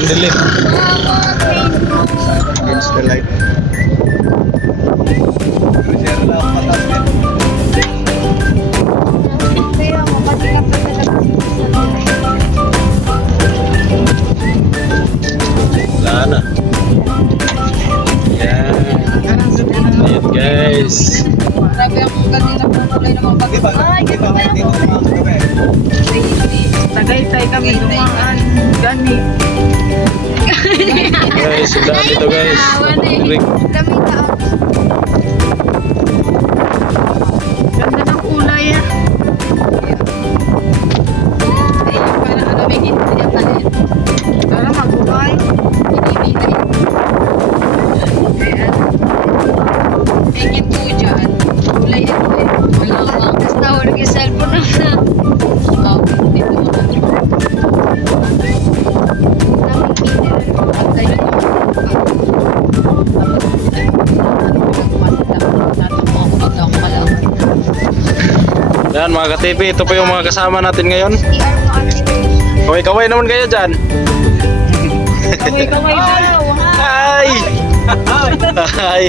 Ang dilim. Against the light. Share lang ang patas din. Wala na. Yan. Ayan guys. Grabe ang kanina po kulay ng mga bagay. Ay, Tagaytay kami dumaan. Gani. Guys, sundaan dito guys. Rick. Kami ka. Ganda ng kulay ah. Ayun, parang ano, may hint niya tanin. Para magbuhay. Inibigay. Ayan. May hint po dyan. Kulay ito eh. Wala ka. Tapos nahulog yung cellphone na. Oh, dito mo na. Yan mga ka-TV, ito po yung mga kasama natin ngayon. Kaway-kaway naman kayo dyan. Kamay-kamay daw. Hi! Hi!